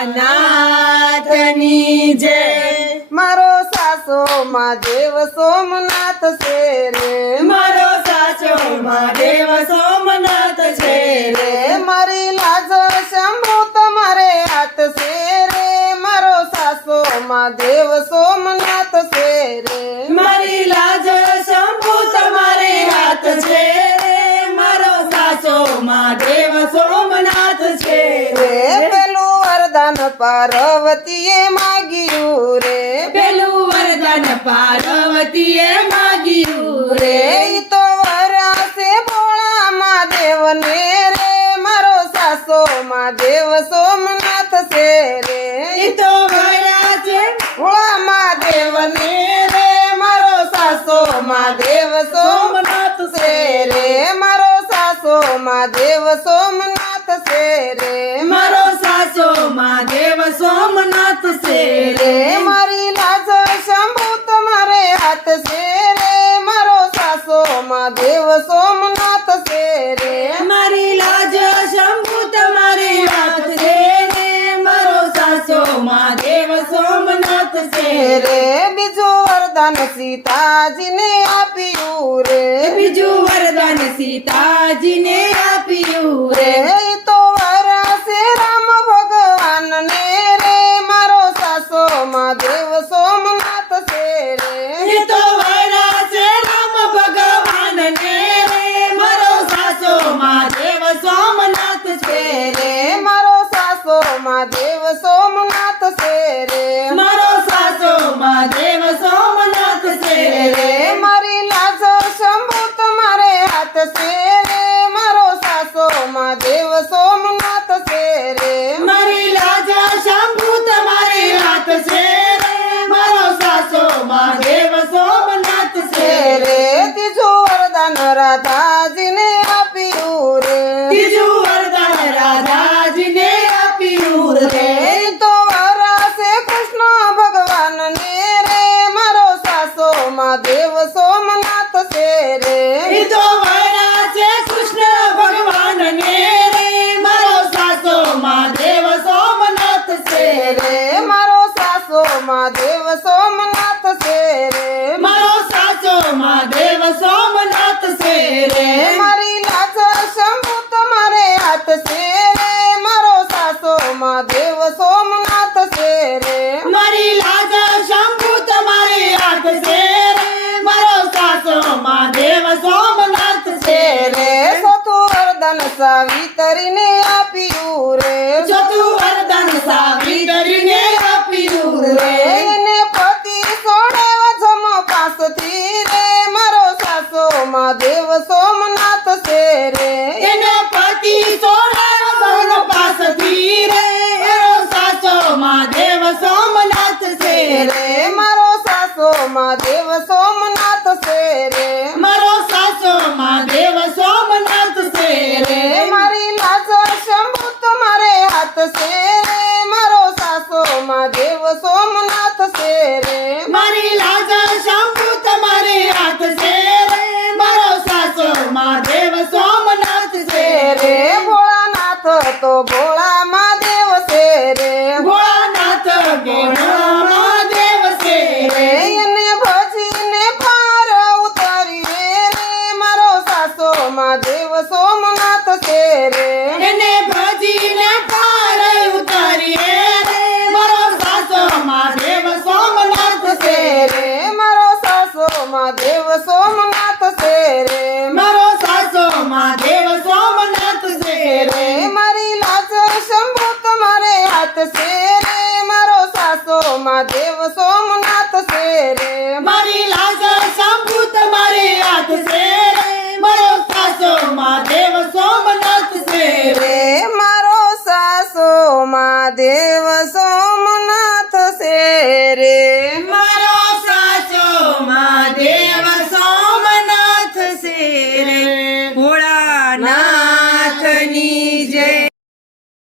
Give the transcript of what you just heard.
સોમનાથની જય મારો સાસો મહાદેવ સોમનાથ છે રે. મારો સાચો મહાદેવ સોમનાથ છે રે. મારી લાજ શંભુ તમારે હાથ છે રે. મારો સાસો મહાદેવ સોમનાથ છે રે. પાર્વતીએ માગ્યું રે. પેલું વરદાન પાર્વતીએ માગ્યું રે. તો વરાસે ભોળા દેવ ને રે. મારો સાસો મહાદેવ સોમનાથ છે રે. તો વરા મહાદેવ સોમનાથ છે રે. મારો સાસો મહાદેવ સોમનાથ છે રે. મારી લાજ શંભુ તમારે હાથ છે રે. મારો સાસો મહાદેવ સોમનાથ છે રે. મારી લાજ શંભુ તમારી હાથ છે રે. મારો સાચો મહાદેવ સોમનાથ છે રે બીજું વરદાન સીતાજીને આપ્યું રે. બીજું વરદાન સીતાજીને રાધાજીને આપ્યું રે. ત્રીજું વરદાન રાધાજીને આપ્યું રે. તો વરાસે કૃષ્ણ ભગવાન ને રે. મારો સાસો દેવ સોમનાથ છે રે. સાવિત્રીને આપ્યું રે. ચોથું વરદાન સાવિત્રીને આપ્યું રે. એને પતિ સોડે જમો પાસથી રે. મારો સાસો મહાદેવ સોમનાથ છે રે. એને પતિ સોળા બહન પાસથી રે. એનો સાચો દેવ સોમનાથ છે રે. મારો સાસો માં સોમનાથ છે રે મારો સાચો મહાદેવ સોમનાથ છે રે રે મારી લાજ શંભુ તમારે હાથ છે રે મારો સાસો મહાદેવ સોમનાથ છે સોમનાથ છે ભોળા મહાદેવ છે રે ભોળાનાથ ભોળા મહાદેવ છે રે એને ભજીને પાર ઉતારી રે સોમનાથ છે રે